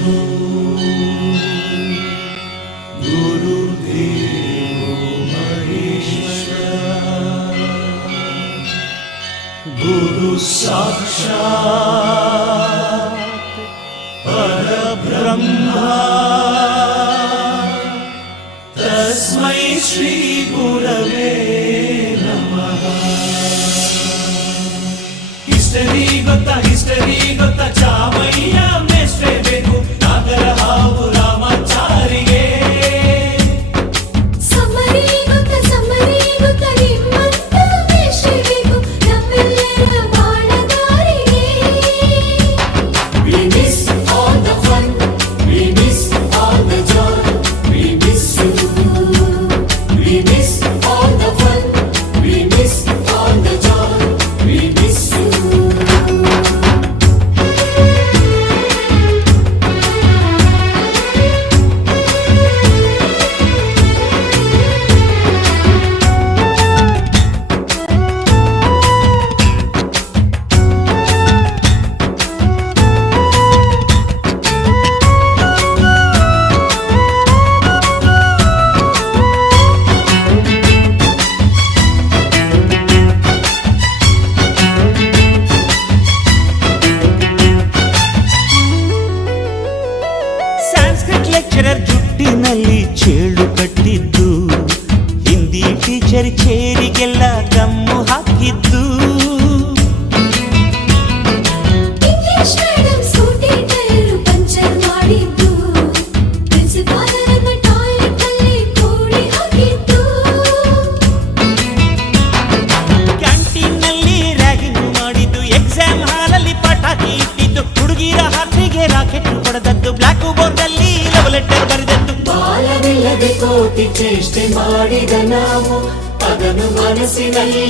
Senhor.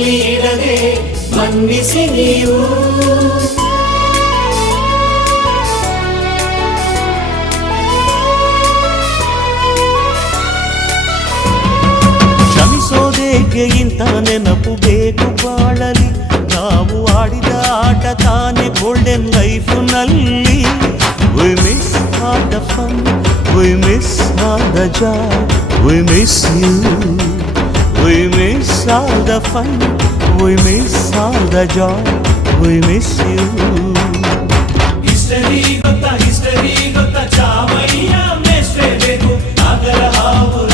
ಮನಸ್ಸಿನಲ್ಲಿ ಇಡದೆ ಮನ್ನಿಸಿ ನೀವು ಕ್ಷಮಿಸೋದೇಕೆ ಇಂಥ ನೆನಪು ಬೇಕು ಬಾಳಲಿ ನಾವು ಆಡಿದ ಆಟ ತಾನೇ ಗೋಲ್ಡನ್ ಲೈಫ್ನಲ್ಲಿ we miss all the fun we miss all the joy we miss you We miss all the fun, we miss all the joy, we miss you. History gotta, history gotta, chamaiya mestre beko, agar haavur.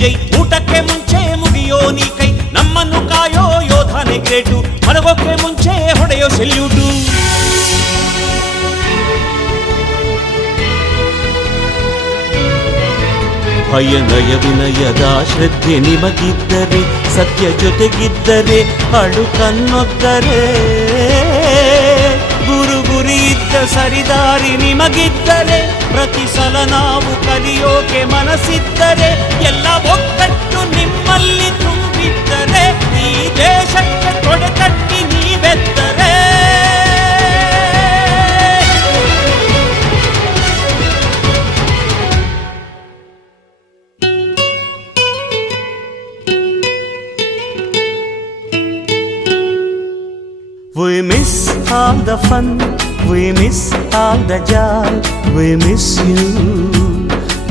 ರೈತರಿಗೆ ಜೈ ಜೈ ಊಟಕ್ಕೆ ಮುಂಚೆ ಮುಗಿಯೋ ನೀ ಕೈ ನಮ್ಮನ್ನು ಕಾಯೋ ಯೋಧನೆ great ಮಲಗೋಕ್ಕೆ ಮುಂಚೆ ಹೊಡೆಯೋ ಸೆಲ್ಯೂಟು ಭಯ ನಯ ವಿನಯದ ಶ್ರದ್ಧೆ ನಿಮಗಿದ್ದರೆ ಸತ್ಯ ಜೊತೆಗಿದ್ದರೆ ಅಳು ಕನ್ನೊದ್ದರೆ ಗುರು ಗುರಿ ಇದ್ದ ಸರಿದಾರಿ ನಿಮಗಿದ್ದರೆ ಪ್ರತಿ ಸಲ ನಾವು ಕಲಿಯೋಕೆ ಮನಸ್ಸಿದ್ದರೆ ಎಲ್ಲ ಒಗ್ಗಟ್ಟು ನಿಮ್ಮಲ್ಲಿ ತುಂಬಿದ್ದರೆ ಈ ದೇಶಕ್ಕೆ ತೊಡೆತಟ್ಟಿ ನೀವೆತ್ತರೆ We miss all the fun, We miss all the joy, we miss you.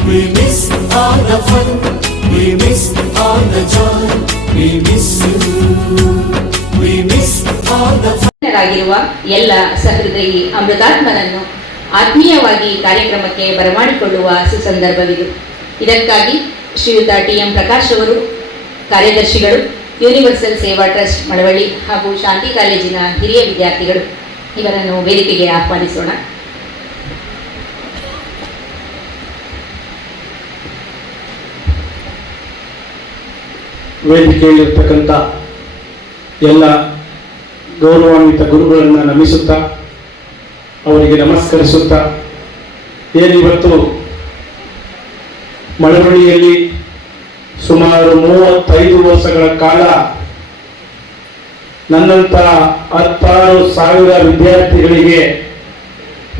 We miss all the fun, we miss all the joy, we miss you. We miss all the fun. ಎಲ್ಲ ಸಹೃದಯಿ ಅಮೃತಾತ್ಮರನ್ನು ಆತ್ಮೀಯವಾಗಿ ಕಾರ್ಯಕ್ರಮಕ್ಕೆ ಬರಮಾಡಿಕೊಳ್ಳುವ ಸುಸಂದರ್ಭವಿದು ಇದಕ್ಕಾಗಿ ಶ್ರೀಯುತ T M Prakash ಅವರು ಕಾರ್ಯದರ್ಶಿಗಳು universal ಸೇವಾ trust Malavalli ಹಾಗೂ ಶಾಂತಿ ಕಾಲೇಜಿನ ಹಿರಿಯ ವಿದ್ಯಾರ್ಥಿಗಳು ಇವರನ್ನು ವೇದಿಕೆಗೆ ಆಹ್ವಾನಿಸೋಣ. ವೇದಿಕೆಯಲ್ಲಿರ್ತಕ್ಕಂಥ ಎಲ್ಲ ಗೌರವಾನ್ವಿತ ಗುರುಗಳನ್ನು ನಮಿಸುತ್ತಾ, ಅವರಿಗೆ ನಮಸ್ಕರಿಸುತ್ತಾ ಏನಿವತ್ತು ಮಳವಳ್ಳಿಯಲ್ಲಿ ಸುಮಾರು ಮೂವತ್ತೈದು ವರ್ಷಗಳ ಕಾಲ ನನ್ನಂಥ ಹತ್ತಾರು ಸಾವಿರ ವಿದ್ಯಾರ್ಥಿಗಳಿಗೆ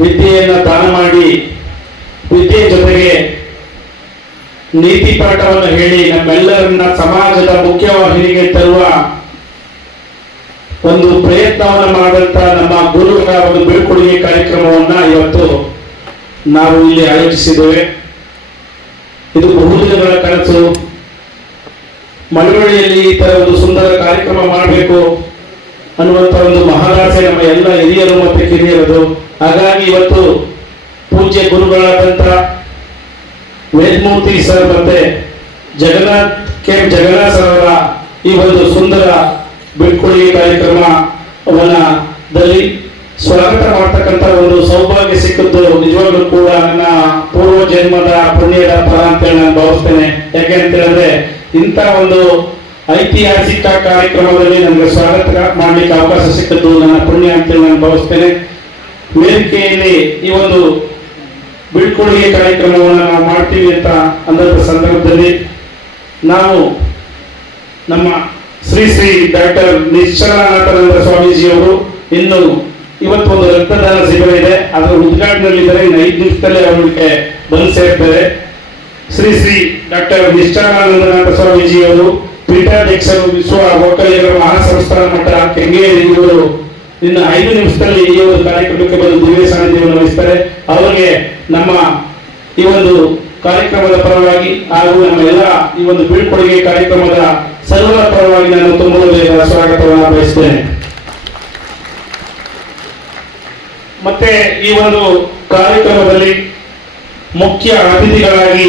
ವಿದ್ಯೆಯನ್ನು ದಾನ ಮಾಡಿ, ವಿದ್ಯೆ ಜೊತೆಗೆ ನೀತಿ ಪಾಠವನ್ನು ಹೇಳಿ ನಮ್ಮೆಲ್ಲರನ್ನ ಸಮಾಜದ ಮುಖ್ಯವಾಹಿನಿಗೆ ತರುವ ಒಂದು ಪ್ರಯತ್ನವನ್ನು ಮಾಡಿದಂಥ ನಮ್ಮ ಗುರುಗಳ ಒಂದು ಬೀಳ್ಕೊಡುಗೆ ಕಾರ್ಯಕ್ರಮವನ್ನ ಇವತ್ತು ನಾವು ಇಲ್ಲಿ ಆಯೋಜಿಸಿದ್ದೇವೆ. ಇದು ಬಹುದಿನಗಳ ಕನಸು. ಮಳವಳ್ಳಿಯಲ್ಲಿ ಈ ತರ ಒಂದು ಸುಂದರ ಕಾರ್ಯಕ್ರಮ ಮಾಡಬೇಕು. ಅನ್ನುವಂತ ಒಂದು ಮಹಾರಾಸೆ ನಮ್ಮ ಎಲ್ಲ ಹಿರಿಯರು ಮತ್ತೆ ಕಿರಿಯರದು. ಹಾಗಾಗಿ ಇವತ್ತು ಪೂಜ್ಯ ಗುರುಗಳಾದಂಥ ವೇದಮೂರ್ತಿ ಸರ್ ಮತ್ತೆ ಜಗನ್ನಾಥ್ ಕೆ ಜಗನ್ನಾಥ್ ಸರ್ ಈ ಒಂದು ಸುಂದರ ಬೀಳ್ಕೊಡುಗೆ ಕಾರ್ಯಕ್ರಮವನ್ನ ದಲ್ಲಿ ಸ್ವಾಗತ ಮಾಡ್ತಕ್ಕಂಥ ಒಂದು ಸೌಭಾಗ್ಯ ಸಿಕ್ಕಿದ್ದು ನಿಜವಾಗ್ಲೂ ಕೂಡ ನನ್ನ ಪೂರ್ವ ಜನ್ಮದ ಪುಣ್ಯದ ಫಲ ಅಂತೇಳಿ ನಾನು ಭಾವಿಸ್ತೇನೆ. ಯಾಕೆ ಅಂತ ಹೇಳಿದ್ರೆ ಇಂಥ ಒಂದು ಐತಿಹಾಸಿಕ ಕಾರ್ಯಕ್ರಮದಲ್ಲಿ ನಮಗೆ ಸ್ವಾಗತ ಮಾಡಲಿಕ್ಕೆ ಅವಕಾಶ ಸಿಕ್ಕದ್ದು ನನ್ನ ಪುಣ್ಯ ಅಂತೇಳಿ ನಾನು ಭಾವಿಸ್ತೇನೆ. ವೇದಿಕೆಯಲ್ಲಿ ಈ ಒಂದು ಬೀಳ್ಕೊಡುಗೆ ಕಾರ್ಯಕ್ರಮವನ್ನು ನಾವು ಮಾಡ್ತೀವಿ ಅಂತ ಅಂದಂಥ ಸಂದರ್ಭದಲ್ಲಿ ನಾವು ನಮ್ಮ ಶ್ರೀ ಶ್ರೀ ಡಾಕ್ಟರ್ ನಿಶ್ಚಲಾನಂದ ಸ್ವಾಮೀಜಿಯವರು ಇನ್ನು ಇವತ್ತೊಂದು ರಕ್ತದಾನ ಶಿಬಿರ ಇದೆ. ಅದರ ಉದ್ಘಾಟನೆಯಲ್ಲಿದ್ದಾರೆ ಇನ್ನು ಐದು ನಿಮಿಷದಲ್ಲೇ ಅವರಿಗೆ ಬಂದು ಸೇರ್ತಾರೆ. ಶ್ರೀ ಶ್ರೀ ಡಾಕ್ಟರ್ ನಿಶ್ಚಲಾನಂದನಾಥ ಸ್ವಾಮೀಜಿಯವರು ಪೀಠಾಧ್ಯಕ್ಷರು ವಿಶ್ವ ಒಕ್ಕಲಿಗರ ಮಹಾಸಂಸ್ಥಾನ ಮಠ, ಕೆಂಗೇರಿ ಇವರು ಐದು ನಿಮಿಷದಲ್ಲಿ ಈ ಒಂದು ಕಾರ್ಯಕ್ರಮಕ್ಕೆ ಬಂದು ದಿವ್ಯ ಸಾನ್ನಿಧ್ಯವನ್ನು ವಹಿಸ್ತಾರೆ. ಅವರಿಗೆ ನಮ್ಮ ಈ ಒಂದು ಕಾರ್ಯಕ್ರಮದ ಪರವಾಗಿ ಹಾಗೂ ನಮ್ಮ ಎಲ್ಲ ಈ ಒಂದು ಬೀಳ್ಕೊಡುಗೆ ಕಾರ್ಯಕ್ರಮದ ಸರ್ವರ ಪರವಾಗಿ ನಾನು ತುಂಬ ಹೃದಯದ ಸ್ವಾಗತವನ್ನು ಬಯಸ್ತೇನೆ. ಮತ್ತೆ ಈ ಒಂದು ಕಾರ್ಯಕ್ರಮದಲ್ಲಿ ಮುಖ್ಯ ಅತಿಥಿಗಳಾಗಿ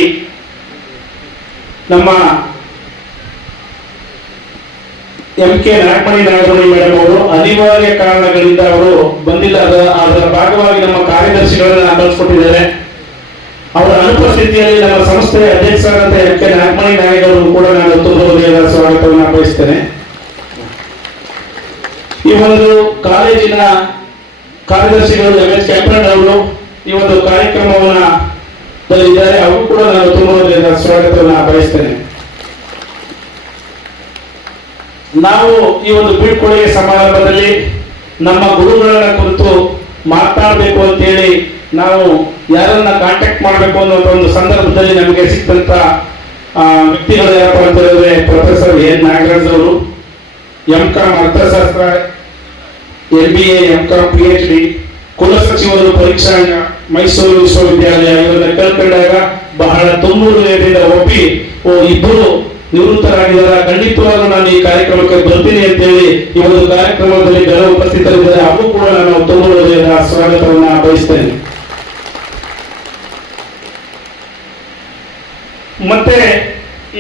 ನಮ್ಮ M K Nagamani Nagamani madam ಅವರು ಅನಿವಾರ್ಯ ಕಾರಣಗಳಿಂದ ಅವರು ಬಂದಿಲ್ಲ ಅದ- ಅದರ ಭಾಗವಾಗಿ ನಮ್ಮ ಕಾರ್ಯದರ್ಶಿಗಳನ್ನ ಕಳಿಸ್ಕೊಟ್ಟಿದ್ದಾರೆ ಅವರ ಅನುಪಸ್ಥಿತಿಯಲ್ಲಿ ನಮ್ಮ ಸಂಸ್ಥೆಯ ಅಧ್ಯಕ್ಷರಾದಂಥ ಎಂ ಕೆ ನಾಗಮಣಿ ನಾಯಕರು ಕೂಡ ನಾನು ತುಂಬ ಸ್ವಾಗತವನ್ನು ಬಯಸ್ತೇನೆ ಈ ಒಂದು ಕಾಲೇಜಿನ ಕಾರ್ಯದರ್ಶಿಗಳು ಎಂ ಎಸ್ ಅವರು ಈ ಒಂದು ಕಾರ್ಯಕ್ರಮವನ್ನ ಅವರು ಕೂಡ ನಾನು ತುಂಬ ಸ್ವಾಗತವನ್ನು ಬಯಸ್ತೇನೆ ನಾವು ಈ ಒಂದು ಬೀಳ್ಕೊಡುಗೆ ಸಮಾರಂಭದಲ್ಲಿ ನಮ್ಮ ಗುರುಗಳನ್ನ ಕುರಿತು ಮಾತಾಡಬೇಕು ಅಂತೇಳಿ ನಾವು ಯಾರನ್ನ ಕಾಂಟ್ಯಾಕ್ಟ್ ಮಾಡಬೇಕು ಅನ್ನೋ ಒಂದು ಸಂದರ್ಭದಲ್ಲಿ ನಮಗೆ ಸಿಕ್ಕಂತ ವ್ಯಕ್ತಿಗಳು ಯಾರಪ್ಪ ಅಂತ ಹೇಳಿದ್ರೆ ಪ್ರೊಫೆಸರ್ ಎನ್ ನಾಗರಾಜ್ ಅವರು, ಎಂ. ಕಾಮ್ ಅರ್ಥಶಾಸ್ತ್ರ M B A. M com P H D ಕುಲಸಚಿವರು ಪರೀಕ್ಷಾಂಗ, ಮೈಸೂರು ವಿಶ್ವವಿದ್ಯಾಲಯ ಇವರನ್ನ ಕೇಳ್ಕೊಂಡಾಗ ಬಹಳ ತುಂಬು ಒಪ್ಪಿ ಇಬ್ಬರು ನಿವೃತ್ತರಾಗಿದ್ದಾರೆ. ಖಂಡಿತವಾಗೂ ನಾನು ಈ ಕಾರ್ಯಕ್ರಮಕ್ಕೆ ಬರ್ತೀನಿ ಅಂತೇಳಿ ಈ ಒಂದು ಕಾರ್ಯಕ್ರಮದಲ್ಲಿ ಜನ ಉಪಸ್ಥಿತರಿದ್ದಾರೆ. ಅವರು ಕೂಡ ನಾನು ತುಂಬ ಸ್ವಾಗತವನ್ನ ಬಯಸ್ತೇನೆ. ಮತ್ತೆ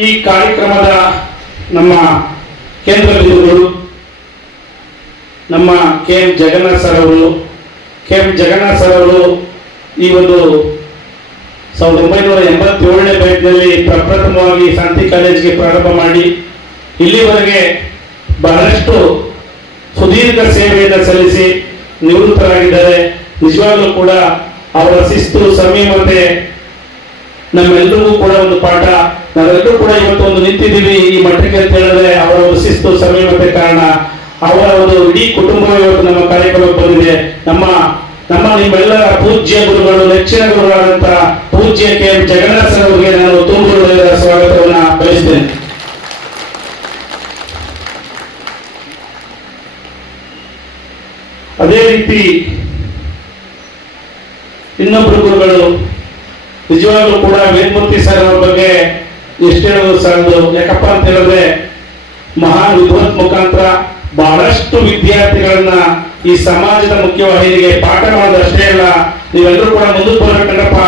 ಈ ಕಾರ್ಯಕ್ರಮದ ನಮ್ಮ ಕೇಂದ್ರ ಬಿಂದುಗಳು ನಮ್ಮ ಕೆ ಎಂ ಜಗನ್ನಾಥ್ ಸರ್ ಅವರು. ಕೆ ಎಂ ಜಗನ್ನಾಥ್ ಸರ್ ಅವರು ಈ ಒಂದು ಸಾವಿರದ ಒಂಬೈನೂರ ಎಂಬತ್ತೇಳನೇ ಬ್ಯಾಚ್ನಲ್ಲಿ ಪ್ರಪ್ರಥಮವಾಗಿ ಶಾಂತಿ ಕಾಲೇಜಿಗೆ ಪ್ರಾರಂಭ ಮಾಡಿ, ಇಲ್ಲಿವರೆಗೆ ಬಹಳಷ್ಟು ಸುದೀರ್ಘ ಸೇವೆಯನ್ನು ಸಲ್ಲಿಸಿ ನಿವೃತ್ತರಾಗಿದ್ದಾರೆ. ನಿಜವಾಗ್ಲೂ ಕೂಡ ಅವರ ಶಿಸ್ತು ಸಂಯಮತೆ ನಮ್ಮೆಲ್ಲರಿಗೂ ಕೂಡ ಒಂದು ಪಾಠ. ನಾವೆಲ್ಲರೂ ಕೂಡ ಇವತ್ತು ಒಂದು ನಿಂತಿದ್ದೀವಿ ಈ ಮಟ್ಟಕ್ಕೆ ಅಂತ ಹೇಳಿದ್ರೆ ಅವರ ಒಂದು ಶಿಸ್ತು ಸಂಯಮತೆ ಕಾರಣ. ಅವರ ಒಂದು ಇಡೀ ಕುಟುಂಬ ಇವತ್ತು ನಮ್ಮ ಕಾರ್ಯಕ್ರಮಕ್ಕೆ ಬಂದಿದೆ. ನಮ್ಮ ನಮ್ಮ ನಿಮ್ಮೆಲ್ಲರ ಪೂಜ್ಯ ಗುರುಗಳು, ನೆಚ್ಚಿನ ಗುರುಗಳಾದಂತ ಪೂಜ್ಯ ಕೆ ಎಂ ಜಗನ್ನಾಥ್ ಅವರಿಗೆ ನಾನು ತುಂಬ ಸ್ವಾಗತವನ್ನ ಬಯಸ್ತೇನೆ. ಅದೇ ರೀತಿ ಇನ್ನೊಬ್ರು ಗುರುಗಳು ನಿಜವಾಗ್ಲೂ ಕೂಡ ವೇದಮೂರ್ತಿ ಸರ್ ಅವರ ಬಗ್ಗೆ ಎಷ್ಟು ಹೇಳೋದು ಸಾಲದು. ಯಾಕಪ್ಪ ಅಂತ ಹೇಳಿದ್ರೆ ಮಹಾನ್ ವಿದ್ವತ್ ಮುಖಾಂತರ ಬಹಳಷ್ಟು ವಿದ್ಯಾರ್ಥಿಗಳನ್ನ ಈ ಸಮಾಜದ ಮುಖ್ಯವಾಹಿನಿಗೆ ಪಾಠ ಮಾಡೋದಷ್ಟೇ ಅಲ್ಲ, ನೀವೆಲ್ಲರೂ ಕೂಡ ಮುಂದಕ್ಕೆ ಬರ್ಬೇಕಂದ್ರಪ್ಪ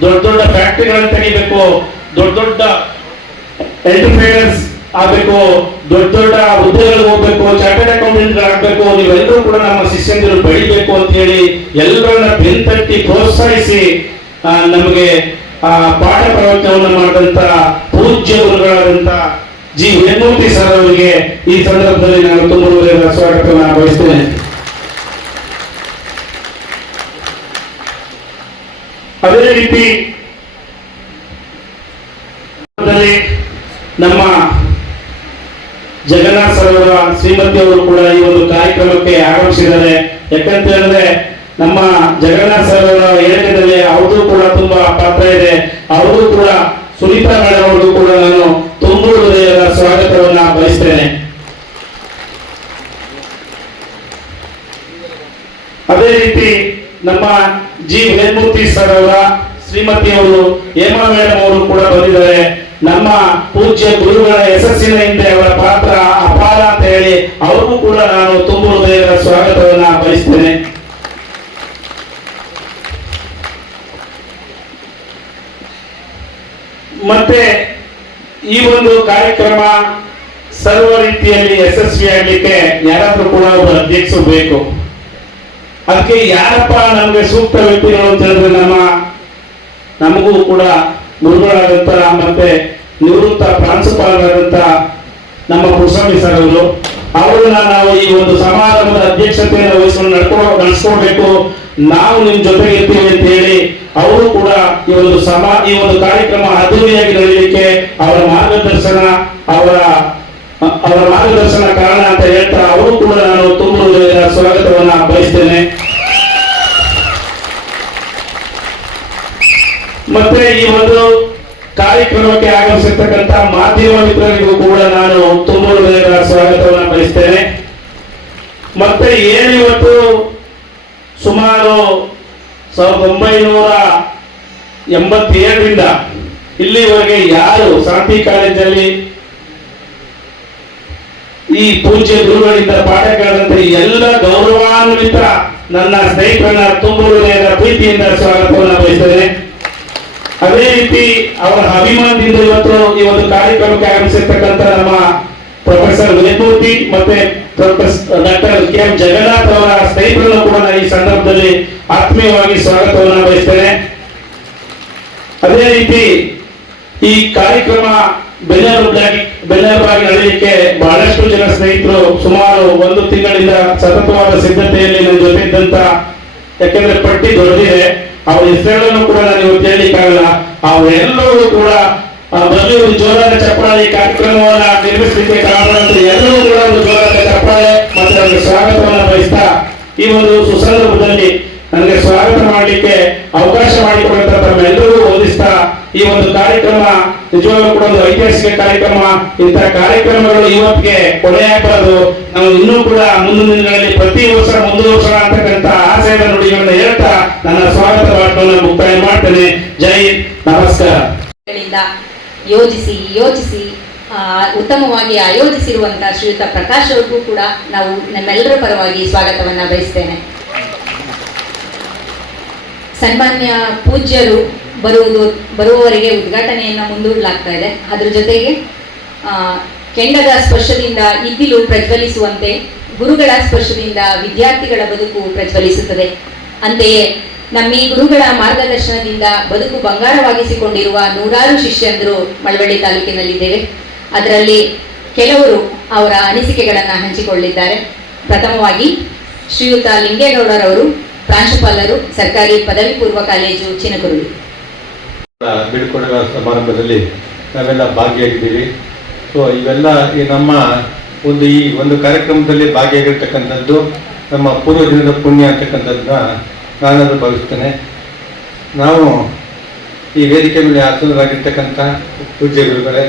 ದೊಡ್ಡ ದೊಡ್ಡ ಫ್ಯಾಕ್ಟ್ರಿಗಳನ್ನು ತೆಗಿಬೇಕು, ದೊಡ್ಡ ದೊಡ್ಡ ಎಂಟರ್ಪ್ರೈನರ್ಸ್ ಆಗಬೇಕು, ದೊಡ್ಡ ದೊಡ್ಡ ಹುದ್ದೆಗಳಿಗೆ ಹೋಗ್ಬೇಕು ಚಾರ್ಟರ್ಡ್ ಅಕೌಂಟೆಂಟ್ ಆಗಬೇಕು, ನೀವೆಲ್ಲರೂ ಕೂಡ ನಮ್ಮ ಶಿಷ್ಯಂದಿರು ಬೆಳಿಬೇಕು ಅಂತ ಹೇಳಿ ಎಲ್ಲರನ್ನ ಬೆಂತಟ್ಟಿ ಪ್ರೋತ್ಸಾಹಿಸಿ ನಮಗೆ, ಆ, ಪಾಠ ಪ್ರವಚನವನ್ನು ಮಾಡಿದಂತ ಪೂಜ್ಯ ಗುರುಗಳಾದಂತ ಜಿ ವೇಮೂರ್ತಿ ಸರ್ ಅವರಿಗೆ ಈ ಸಂದರ್ಭದಲ್ಲಿ ನಾನು ತುಂಬ ಸ್ವಾಗತವನ್ನು ಬಯಸ್ತೇನೆ ಅದೇ ರೀತಿ ನಮ್ಮ ಜಗನ್ನಾಥ ಸರೋವರ ಅವರ ಶ್ರೀಮತಿ ಅವರು ಕೂಡ ಈ ಒಂದು ಕಾರ್ಯಕ್ರಮಕ್ಕೆ ಆಗಮಿಸಿದ್ದಾರೆ. ಯಾಕಂತ ಹೇಳಿದ್ರೆ ನಮ್ಮ ಜಗನ್ನಾಥ್ ಸರೋವರ ಅವರ ಅವ್ರದ್ದು ಕೂಡ ತುಂಬಾ ಪಾತ್ರ ಇದೆ. ಅವರು ಕೂಡ ಸುನೀತಾ ಮೇಡಮ್ ಅವರು ಕೂಡ ನಾನು ತುಂಬ ಹೃದಯದ ಸ್ವಾಗತವನ್ನ ಬಯಸ್ತೇನೆ ಅದೇ ರೀತಿ ನಮ್ಮ ಜಿ ವೇದಮೂರ್ತಿ ಸರ್ ಅವರ ಶ್ರೀಮತಿ ಅವರು ಹೇಮಾ ಮೇಡಮ್ ಅವರು ಕೂಡ ಬಂದಿದ್ದಾರೆ. ನಮ್ಮ ಪೂಜ್ಯ ಗುರುಗಳ ಯಶಸ್ಸಿನ ಹಿಂದೆ ಅವರ ಪಾತ್ರ ಅಪಾರ ಅಂತ ಹೇಳಿ ಅವ್ರಿಗೂ ಕೂಡ ನಾನು ತುಂಬ ಹೃದಯದ ಸ್ವಾಗತವನ್ನ ಬಯಸ್ತೇನೆ. ಮತ್ತೆ ಈ ಒಂದು ಕಾರ್ಯಕ್ರಮ ಸರ್ವ ರೀತಿಯಲ್ಲಿ ಯಶಸ್ವಿ ಆಗ್ಲಿಕ್ಕೆ ಯಾರಾದ್ರೂ ಕೂಡ ಅವರು ಅಧ್ಯಕ್ಷರು ಬೇಕು. ಅದಕ್ಕೆ ಯಾರಪ್ಪ ನಮಗೆ ಸೂಕ್ತ ವ್ಯಕ್ತಿಗಳು ಅಂತ ಹೇಳಿದ್ರೆ ನಮ್ಮ, ನಮಗೂ ಕೂಡ ಗುರುಗಳಾದಂತ ಮತ್ತೆ ನಿವೃತ್ತ ಪ್ರಾಂಶುಪಾಲರಾದಂತ ನಮ್ಮ ಕುಸ್ವಾಮಿ ಸರ್ ಅವರು, ಅವರನ್ನ ನಾವು ಈ ಒಂದು ಸಮಾರಂಭದ ಅಧ್ಯಕ್ಷತೆಯನ್ನು ವಹಿಸಿಕೊಂಡು ನಡ್ಕೊಂಡು ನಡೆಸ್ಕೊಳ್ಬೇಕು ನಾವು ನಿಮ್ ಜೊತೆಗೆ ಇರ್ತೀವಿ ಅಂತ ಹೇಳಿ ಅವರು ಕೂಡ ಈ ಒಂದು ಸಮಾ, ಈ ಒಂದು ಕಾರ್ಯಕ್ರಮ ಅದ್ದೂರಿಯಾಗಿ ನಡೆಯಲಿಕ್ಕೆ ಅವರ ಮಾರ್ಗದರ್ಶನ, ಅವರ ಅವರ ಮಾರ್ಗದರ್ಶನ ಕಾರಣ ಅಂತ ಹೇಳ್ತಾ ಅವರು ಕೂಡ ನಾನು ತುಂಬ ಸ್ವಾಗತವನ್ನ ಬಯಸ್ತೇನೆ. ಮತ್ತೆ ಈ ಒಂದು ಕಾರ್ಯಕ್ರಮಕ್ಕೆ ಆಗಮಿಸಿರ್ತಕ್ಕಂಥ ಮಾಧ್ಯಮ ಮಿತ್ರರಿಗೂ ಕೂಡ ನಾನು ತುಂಬ ಹೃದಯದ ಸ್ವಾಗತವನ್ನ ಬಯಸ್ತೇನೆ. ಮತ್ತೆ ಏನಿವತ್ತು ಸುಮಾರು ಸಾವಿರದ ಒಂಬೈನೂರ ಎಂಬತ್ತೇಳರಿಂದ ಇಲ್ಲಿವರೆಗೆ ಯಾರು ಶಾಂತಿ ಕಾಲೇಜಲ್ಲಿ ಈ ಪೂಜ್ಯ ಗುರುಗಳಿಂದ ಪಾಠ ಕೇಳಿದಂತೆ ಎಲ್ಲ ಗೌರವಾನ್ವಿತ ನನ್ನ ಸ್ನೇಹಿತರನ್ನ ತುಂಬ ಹೃದಯದ ಪ್ರೀತಿಯಿಂದ ಸ್ವಾಗತವನ್ನು ಬಯಸ್ತೇನೆ. ಅದೇ ರೀತಿ ಅವರ ಅಭಿಮಾನದಿಂದ ಇವತ್ತು ಈ ಒಂದು ಕಾರ್ಯಕ್ರಮಕ್ಕೆ ಆಗಮಿಸಿರ್ತಕ್ಕಂಥ ನಮ್ಮ ಪ್ರೊಫೆಸರ್ ವಿನಯಮೂರ್ತಿ ಮತ್ತೆ professor doctor K M Jagannath ಅವರ ಸ್ನೇಹಿತರನ್ನು ಕೂಡ ನಾನು ಈ ಸಂದರ್ಭದಲ್ಲಿ ಆತ್ಮೀಯವಾಗಿ ಸ್ವಾಗತವನ್ನು ಬಯಸ್ತೇನೆ. ಅದೇ ರೀತಿ ಈ ಕಾರ್ಯಕ್ರಮ ಬೆನ್ನೆಲುಬಾಗಿ ಬೆನ್ನೆಲುಬಾಗಿ ನಡೆಯಲಿಕ್ಕೆ ಬಹಳಷ್ಟು ಜನ ಸ್ನೇಹಿತರು ಸುಮಾರು ಒಂದು ತಿಂಗಳಿಂದ ಸತತವಾದ ಸಿದ್ಧತೆಯಲ್ಲಿ ನನ್ನ ಜೊತೆ ಇದ್ದಂತ ಯಾಕೆಂದ್ರೆ ಪಟ್ಟಿ ದೊಡ್ಡದಿದೆ ಅವ್ರ ಹೆಸರುಗಳನ್ನು ಕೂಡ ನಾನು ಇವತ್ತು ಹೇಳಲಿಕ್ಕಾಗಲ್ಲ. ಅವರೆಲ್ಲರೂ ಕೂಡ ಬರಲಿ ಜೋರಾದ ಚಪ್ಪಾಳೆ ಕಾರ್ಯಕ್ರಮವನ್ನ ನಿರ್ಮಿಸಲಿಕ್ಕೆ ಕಾರಣ ಎಲ್ಲರೂ ಕೂಡ ಒಂದು ಜೋರಾದ ಚಪ್ಪಾಳೆ ಮತ್ತೆ ಅವರಿಗೆ ಸ್ವಾಗತವನ್ನ ಬಯಸ್ತಾ ಈ ಒಂದು ಸುಸಂದರ್ಭದಲ್ಲಿ ನನಗೆ ಸ್ವಾಗತ ಮಾಡಲಿಕ್ಕೆ ಅವಕಾಶ ಮಾಡಿಕೊಡುವಂತ ತಮ್ಮ ವಂದಿಸ್ತಾ ಈ ಒಂದು ಕಾರ್ಯಕ್ರಮ ನಿಜವಾಗ್ಲೂ ಕೂಡ ಒಂದು ಐತಿಹಾಸಿಕ ಕಾರ್ಯಕ್ರಮ. ಇಂತಹ ಕಾರ್ಯಕ್ರಮಗಳು ಇವತ್ತಿಗೆ ಕೊನೆಯಾಗಬಾರದು ನಾವು ಇನ್ನೂ ಕೂಡ ಮುಂದಿನ ದಿನಗಳಲ್ಲಿ ಪ್ರತಿ ವರ್ಷ ಮುಂದುವರ್ಸೋಣ ಅಂತಕ್ಕಂಥ ಆಶಯದ ನುಡಿಗಳನ್ನ ಹೇಳ್ತಾ ನನ್ನ ಸ್ವಾಗತ ಪಾಠವನ್ನು ಮುಕ್ತಾಯ ಮಾಡ್ತೇನೆ. ಜೈ ನಮಸ್ಕಾರ. ಯೋಜಿಸಿ ಯೋಜಿಸಿ ಉತ್ತಮವಾಗಿ ಆಯೋಜಿಸಿರುವಂತಹ ಶ್ರೀಯುತ ಪ್ರಕಾಶ್ ಅವ್ರಿಗೂ ಕೂಡ ನಾವು ನಮ್ಮೆಲ್ಲರ ಪರವಾಗಿ ಸ್ವಾಗತವನ್ನ ಬಯಸ್ತೇನೆ. ಸನ್ಮಾನ್ಯ ಪೂಜ್ಯರು ಬರುವುದು ಬರುವವರೆಗೆ ಉದ್ಘಾಟನೆಯನ್ನು ಮುಂದೂಡಲಾಗ್ತಾ ಇದೆ. ಅದ್ರ ಜೊತೆಗೆ ಕೆಂಡದ ಸ್ಪರ್ಶದಿಂದ ಇದ್ದಿಲು ಪ್ರಜ್ವಲಿಸುವಂತೆ, ಗುರುಗಳ ಸ್ಪರ್ಶದಿಂದ ವಿದ್ಯಾರ್ಥಿಗಳ ಬದುಕು ಪ್ರಜ್ವಲಿಸುತ್ತದೆ. ಅಂತೆಯೇ, ನಮ್ಮ ಈ ಗುರುಗಳ ಮಾರ್ಗದರ್ಶನದಿಂದ ಬದುಕು ಬಂಗಾರವಾಗಿಸಿಕೊಂಡಿರುವ ನೂರಾರು ಶಿಷ್ಯಂದರು ಮಳವಳ್ಳಿ ತಾಲೂಕಿನಲ್ಲಿದ್ದೇವೆ. ಅದರಲ್ಲಿ ಕೆಲವರು ಅವರ ಅನಿಸಿಕೆಗಳನ್ನು ಹಂಚಿಕೊಳ್ಳಿದ್ದಾರೆ. ಪ್ರಥಮವಾಗಿ, ಶ್ರೀಯುತ ಲಿಂಗೇಗೌಡರವರು, ಪ್ರಾಂಶುಪಾಲರು, ಸರ್ಕಾರಿ ಪದವಿ ಪೂರ್ವ ಕಾಲೇಜು ಚಿನಕುರುಳಿ. ಬೀಳ್ಕೊಡುವ ಸಮಾರಂಭದಲ್ಲಿ ನಾವೆಲ್ಲ ಭಾಗಿಯಾಗಿದ್ದೀವಿ. ಸೊ ಇವೆಲ್ಲ ಈ ನಮ್ಮ ಒಂದು ಈ ಒಂದು ಕಾರ್ಯಕ್ರಮದಲ್ಲಿ ಭಾಗಿಯಾಗಿರ್ತಕ್ಕಂಥದ್ದು, ನಮ್ಮ ಪೂರ್ವ ದಿನದ ಪುಣ್ಯ ಅಂತಕ್ಕಂಥದ್ದನ್ನ ನಾನಾದರೂ ಭಾವಿಸ್ತೇನೆ. ನಾವು ಈ ವೇದಿಕೆ ಮೇಲೆ ಆಸನರಾಗಿರ್ತಕ್ಕಂಥ ಪೂಜ್ಯ ಗುರುಗಳೇ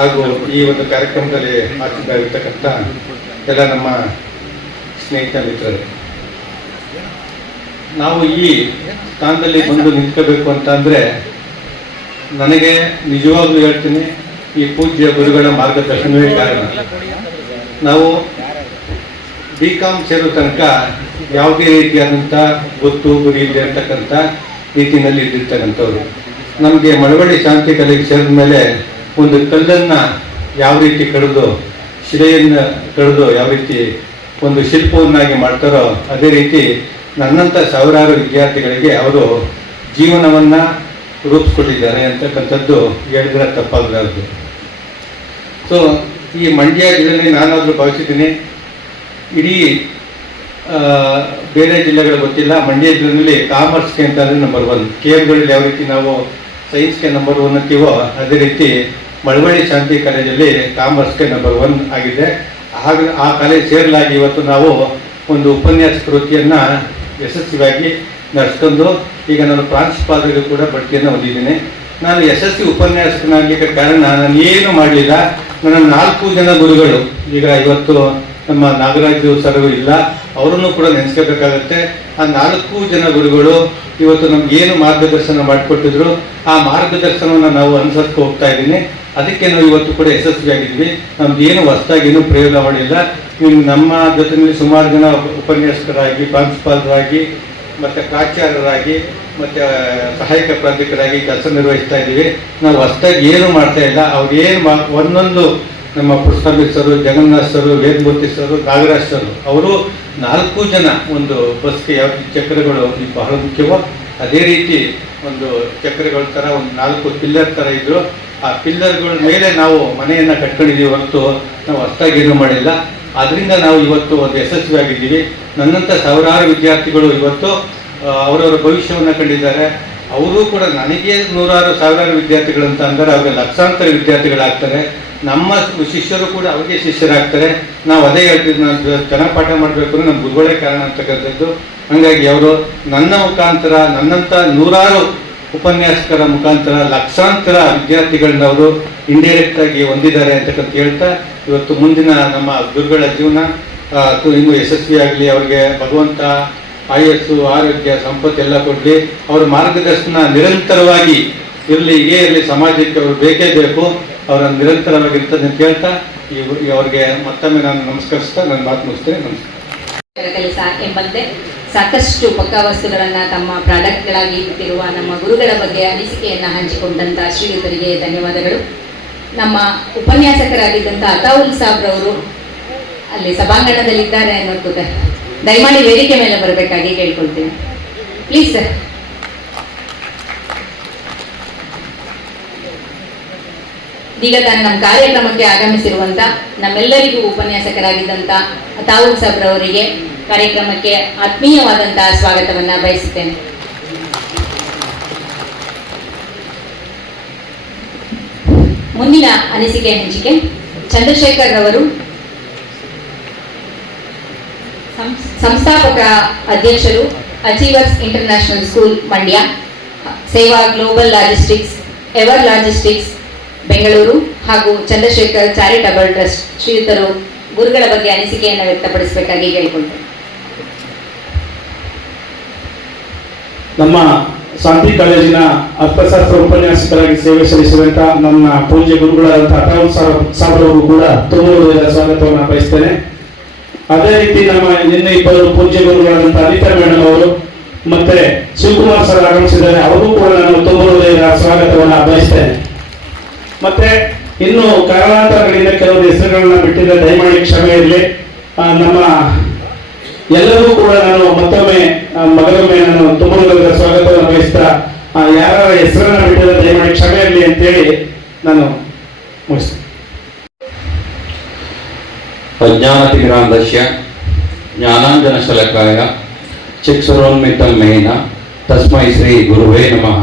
ಹಾಗೂ ಈ ಒಂದು ಕಾರ್ಯಕ್ರಮದಲ್ಲಿ ಆಸನರಾಗಿರ್ತಕ್ಕಂಥ ಎಲ್ಲ ನಮ್ಮ ಸ್ನೇಹಿತ ಮಿತ್ರರೇ. ನಾವು ಈ ಸ್ಥಾನದಲ್ಲಿ ಬಂದು ನಿಂತ್ಕೋಬೇಕು ಅಂತ ಅಂದರೆ ನನಗೆ ನಿಜವಾಗ್ಲೂ ಹೇಳ್ತೀನಿ, ಈ ಪೂಜ್ಯ ಗುರುಗಳ ಮಾರ್ಗದರ್ಶನವೇ ಕಾರಣ. ನಾವು ಬಿ ಕಾಮ್ ಸೇರೋ ತನಕ ಯಾವುದೇ ರೀತಿಯಾದಂಥ ಗೊತ್ತು ಗುರಿ ಇದೆ ಅಂತಕ್ಕಂಥ ರೀತಿಯಲ್ಲಿ ಇದ್ದಿರ್ತಕ್ಕಂಥವ್ರು. ನಮಗೆ ಮಳವಳ್ಳಿ ಶಾಂತಿ ಕಲೆಗೆ ಸೇರಿದ ಮೇಲೆ ಒಂದು ಕಲ್ಲನ್ನು ಯಾವ ರೀತಿ ಕಡಿದು, ಶಿಲೆಯನ್ನು ಕಡಿದು ಯಾವ ರೀತಿ ಒಂದು ಶಿಲ್ಪವನ್ನಾಗಿ ಮಾಡ್ತಾರೋ ಅದೇ ರೀತಿ ನನ್ನಂಥ ಸಾವಿರಾರು ವಿದ್ಯಾರ್ಥಿಗಳಿಗೆ ಅವರು ಜೀವನವನ್ನು ರೂಪಿಸ್ಕೊಟ್ಟಿದ್ದಾರೆ ಅಂತಕ್ಕಂಥದ್ದು ಹೇಳಿದ್ರೆ ತಪ್ಪಾಗಲಾರದು. ಸೊ ಈ ಮಂಡ್ಯ ಜಿಲ್ಲೆಯಲ್ಲಿ ನಾನಾದರೂ ಭಾವಿಸಿದ್ದೀನಿ. ಇಡೀ ಬೇರೆ ಜಿಲ್ಲೆಗಳು ಗೊತ್ತಿಲ್ಲ. ಮಂಡ್ಯ ಜಿಲ್ಲೆಯಲ್ಲಿ ಕಾಮರ್ಸ್ಗೆ ಅಂತಂದರೆ ನಂಬರ್ ಒನ್ ಕೆ ಎಮ್ಗಳಲ್ಲಿ ಯಾವ ರೀತಿ ನಾವು ಸೈನ್ಸ್ಗೆ ನಂಬರ್ ಒನ್ ಅಂತೀವೋ ಅದೇ ರೀತಿ ಮಳವಳ್ಳಿ ಶಾಂತಿ ಕಾಲೇಜಲ್ಲಿ ಕಾಮರ್ಸ್ಗೆ ನಂಬರ್ ಒನ್ ಆಗಿದೆ. ಹಾಗೆ ಆ ಕಾಲೇಜ್ ಸೇರಲಾಗಿ ಇವತ್ತು ನಾವು ಒಂದು ಉಪನ್ಯಾಸ ಕೃತಿಯನ್ನು ಯಶಸ್ವಿಯಾಗಿ ನಡೆಸ್ಕೊಂಡು ಈಗ ನಾನು ಪ್ರಾಂಶುಪಾಲರಿಗೂ ಕೂಡ ಬಡ್ತಿಯನ್ನು ಹೊಂದಿದ್ದೀನಿ. ನಾನು ಯಶಸ್ವಿ ಉಪನ್ಯಾಸಕನಾಗಲಿಕ್ಕೆ ಕಾರಣ ನಾನು ಏನು ಮಾಡಲಿಲ್ಲ. ನನ್ನ ನಾಲ್ಕು ಜನ ಗುರುಗಳು, ಈಗ ಇವತ್ತು ನಮ್ಮ ನಾಗರಾಜು ಸರ್ ಇಲ್ಲ, ಅವರನ್ನು ಕೂಡ ನೆನೆಸ್ಕೋಬೇಕಾಗತ್ತೆ. ಆ ನಾಲ್ಕು ಜನ ಗುರುಗಳು ಇವತ್ತು ನಮ್ಗೆ ಏನು ಮಾರ್ಗದರ್ಶನ ಮಾಡಿಕೊಟ್ಟಿದ್ರು, ಆ ಮಾರ್ಗದರ್ಶನವನ್ನು ನಾವು ಅನುಸರಿಸ್ಕೊ ಹೋಗ್ತಾ ಇದ್ದೀನಿ. ಅದಕ್ಕೆ ನಾವು ಇವತ್ತು ಕೂಡ ಯಶಸ್ವಿಯಾಗಿದ್ವಿ. ನಮ್ದು ಏನು ಹೊಸದಾಗಿ ಏನೂ ಪ್ರಯೋಗ ಮಾಡಿಲ್ಲ. ಇನ್ನು ನಮ್ಮ ಜೊತೆಯಲ್ಲಿ ಸುಮಾರು ಜನ ಉಪನ್ಯಾಸಕರಾಗಿ, ಪ್ರಾಂಶುಪಾಲರಾಗಿ, ಮತ್ತು ಪ್ರಾಚಾರ್ಯರಾಗಿ, ಮತ್ತು ಸಹಾಯಕ ಪ್ರಾಧ್ಯಾಪಕರಾಗಿ ಕೆಲಸ ನಿರ್ವಹಿಸ್ತಾ ಇದ್ದೀವಿ. ನಾವು ಹೊಸದಾಗಿ ಏನು ಮಾಡ್ತಾ ಇಲ್ಲ. ಅವ್ರು ಏನು ಮಾ ಒಂದೊಂದು ನಮ್ಮ ಪುಷ್ಪಮಿ ಸರು, ಜಗನ್ನಾಥ್ ಸರು, ವೇದಮೂರ್ತಿ ಸರು, ನಾಗರಾಜ್ ಸರು, ಅವರು ನಾಲ್ಕು ಜನ ಒಂದು ಬಸ್ಗೆ ಯಾವ ಚಕ್ರಗಳು ಬಹಳ ಮುಖ್ಯವೋ, ಅದೇ ರೀತಿ ಒಂದು ಚಕ್ರಗಳ ಥರ ಒಂದು ನಾಲ್ಕು ಪಿಲ್ಲರ್ ಥರ ಇದ್ದರು ಆ ಪಿಲ್ಲರ್ಗಳ ಮೇಲೆ ನಾವು ಮನೆಯನ್ನು ಕಟ್ಕೊಂಡಿದ್ದೀವಿ ಹೊರತು ನಾವು ಅಷ್ಟಾಗಿ ಏನು ಮಾಡಿಲ್ಲ. ಅದರಿಂದ ನಾವು ಇವತ್ತು ಒಂದು ಯಶಸ್ವಿಯಾಗಿದ್ದೀವಿ. ನನ್ನಂಥ ಸಾವಿರಾರು ವಿದ್ಯಾರ್ಥಿಗಳು ಇವತ್ತು ಅವರವರ ಭವಿಷ್ಯವನ್ನು ಕಂಡಿದ್ದಾರೆ. ಅವರು ಕೂಡ ನನಗೆ ನೂರಾರು ಸಾವಿರಾರು ವಿದ್ಯಾರ್ಥಿಗಳು ಅಂತ ಅಂದರೆ ಅವರಿಗೆ ಲಕ್ಷಾಂತರ ವಿದ್ಯಾರ್ಥಿಗಳಾಗ್ತಾರೆ. ನಮ್ಮ ಶಿಷ್ಯರು ಕೂಡ ಅವರಿಗೆ ಶಿಷ್ಯರಾಗ್ತಾರೆ. ನಾವು ಅದೇ ಹೇಳ್ತಿದ್ವಿ ನಾವು ಚೆನ್ನಾಗಿ ಪಾಠ ಮಾಡಬೇಕು ಅಂದ್ರೆ ನಮ್ಮ ಗುರುಗಳೇ ಕಾರಣ ಅಂತಕ್ಕಂಥದ್ದು. ಹಾಗಾಗಿ ಅವರು ನನ್ನ ಮುಖಾಂತರ ನನ್ನಂಥ ನೂರಾರು ಉಪನ್ಯಾಸಕರ ಮುಖಾಂತರ ಲಕ್ಷಾಂತರ ವಿದ್ಯಾರ್ಥಿಗಳನ್ನ ಅವರು ಇಂಡೈರೆಕ್ಟ್ ಆಗಿ ಹೊಂದಿದ್ದಾರೆ ಅಂತಕ್ಕಂತ ಹೇಳ್ತಾ, ಇವತ್ತು ಮುಂದಿನ ನಮ್ಮ ಗುರುಗಳ ಜೀವನ ಇನ್ನು ಯಶಸ್ವಿಯಾಗಲಿ, ಅವರಿಗೆ ಭಗವಂತ ಆಯಸ್ಸು, ಆರೋಗ್ಯ, ಸಂಪತ್ತು ಎಲ್ಲ ಕೊಡಲಿ. ಅವರ ಮಾರ್ಗದರ್ಶನ ನಿರಂತರವಾಗಿ ಇರಲಿ ಹೀಗೆ ಇರಲಿ, ಸಮಾಜಕ್ಕೆ ಅವರು ಬೇಕೇ ಬೇಕು. ಅವರ ನಿರಂತರವಾಗಿರ್ತದೆ ಅಂತ ಹೇಳ್ತಾ, ಈ ಈ ಮತ್ತೊಮ್ಮೆ ನಾನು ನಮಸ್ಕರಿಸ್ತಾ, ನನ್ನ ಮಾತು ಮುಗಿಸ್ತೇನೆ. ನಮಸ್ಕಾರ. ಸಾಕಷ್ಟು ಪಕ್ಕವಸ್ತುಗಳನ್ನ ತಮ್ಮ ಪ್ರಾಡಕ್ಟ್ಗಳಾಗಿ ಇಟ್ಟಿರುವ ನಮ್ಮ ಗುರುಗಳ ಬಗ್ಗೆ ಅನಿಸಿಕೆಯನ್ನು ಹಂಚಿಕೊಂಡಂತ ಶ್ರೀಯುತರಿಗೆ ಧನ್ಯವಾದಗಳು. ನಮ್ಮ ಉಪನ್ಯಾಸಕರಾಗಿದ್ದಂಥ ಅತಾವುಲ್ ಸಾಬ್ರವರು ಅಲ್ಲಿ ಸಭಾಂಗಣದಲ್ಲಿದ್ದಾರೆ ಅನ್ನೋದು ದಯಮಾಡಿ ವೇದಿಕೆ ಮೇಲೆ ಬರಬೇಕಾಗಿ ಕೇಳ್ಕೊಳ್ತೀನಿ. ಪ್ಲೀಸ್ ಸರ್ ಈಗ ತಾನು ನಮ್ಮ ಕಾರ್ಯಕ್ರಮಕ್ಕೆ ಆಗಮಿಸಿರುವಂತ ನಮ್ಮೆಲ್ಲರಿಗೂ ಉಪನ್ಯಾಸಕರಾಗಿದ್ದಂಥ ತಾವು ಸಾಬ್ರವರಿಗೆ ಕಾರ್ಯಕ್ರಮಕ್ಕೆ ಆತ್ಮೀಯವಾದಂತಹ ಸ್ವಾಗತವನ್ನು ಬಯಸುತ್ತೇನೆ. ಮುಂದಿನ ಅನಿಸಿಕೆ ಹಂಚಿಕೆ. ಚಂದ್ರಶೇಖರ್ ರವರು ಸಂಸ್ಥಾಪಕ ಅಧ್ಯಕ್ಷರು achievers international school Mandya Seva global logistics ever logistics Bengaluru ಹಾಗೂ ಚಂದ್ರಶೇಖರ್ ಚಾರಿಟಬಲ್ ಟ್ರಸ್ಟ್ ಶ್ರೀಯುತರು ಗುರುಗಳ ಬಗ್ಗೆ ಅನಿಸಿಕೆಯನ್ನು ವ್ಯಕ್ತಪಡಿಸಬೇಕಾಗಿ ಕೇಳಿಕೊಂಡರು ನಮ್ಮ ಶಾಂತಿ ಕಾಲೇಜಿನ ಅರ್ಥಶಾಸ್ತ್ರ ಉಪನ್ಯಾಸಕರಾಗಿ ಸೇವೆ ಸಲ್ಲಿಸಿದಂತ ನನ್ನ ಪೂಜ್ಯ ಗುರುಗಳಾದಂಥ ಅಟಾವ್ ಸಾಬ್ರವರು ಕೂಡ ತುಂಬ ಸ್ವಾಗತವನ್ನು ಬಯಸ್ತೇನೆ. ಅದೇ ರೀತಿ ನಮ್ಮ ನಿನ್ನೆ ಇಬ್ಬರು ಪೂಜ್ಯ ಗುರುಗಳಾದಂಥ ಅನಿತಾ ಮೇಡಮ್ ಅವರು ಮತ್ತೆ ಶಿವಕುಮಾರ್ ಸರ್ ಆಗಮಿಸಿದ್ದಾರೆ. ಅವರು ಕೂಡ ನಾನು ತುಂಬ ಸ್ವಾಗತವನ್ನು ಬಯಸ್ತೇನೆ. ಮತ್ತೆ ಇನ್ನು ಕಾರಣಾಂತರಗಳಿಂದ ಕೆಲವು ಹೆಸರುಗಳನ್ನ ಬಿಟ್ಟಿದ್ದ ದಯಮಾಡಿ ಕ್ಷಮೆ ಇರಲಿ. ನಮ್ಮ ಎಲ್ಲರೂ ಕೂಡ ನಾನು ಮತ್ತೊಮ್ಮೆ ಮೊದಲೊಮ್ಮೆ ನಾನು ಹೃದಯದ ಸ್ವಾಗತವನ್ನು ಬಯಸ್ತಾ ಯಾರ ಹೆಸರನ್ನ ಬಿಟ್ಟಿದ್ದ ದಯಮಾಡಿ ಕ್ಷಮೆ ಇರಲಿ ಅಂತೇಳಿ ನಾನು ಮುಗಿಸ್ತೇನೆ. ಜ್ಞಾನಾಂಜನ ಶಲಕಾಯ ಚಿಕ್ಸರೋನ್ಮಿತಂ ಮೇನ ತಸ್ಮೈ ಶ್ರೀ ಗುರುವೇ ನಮಃ.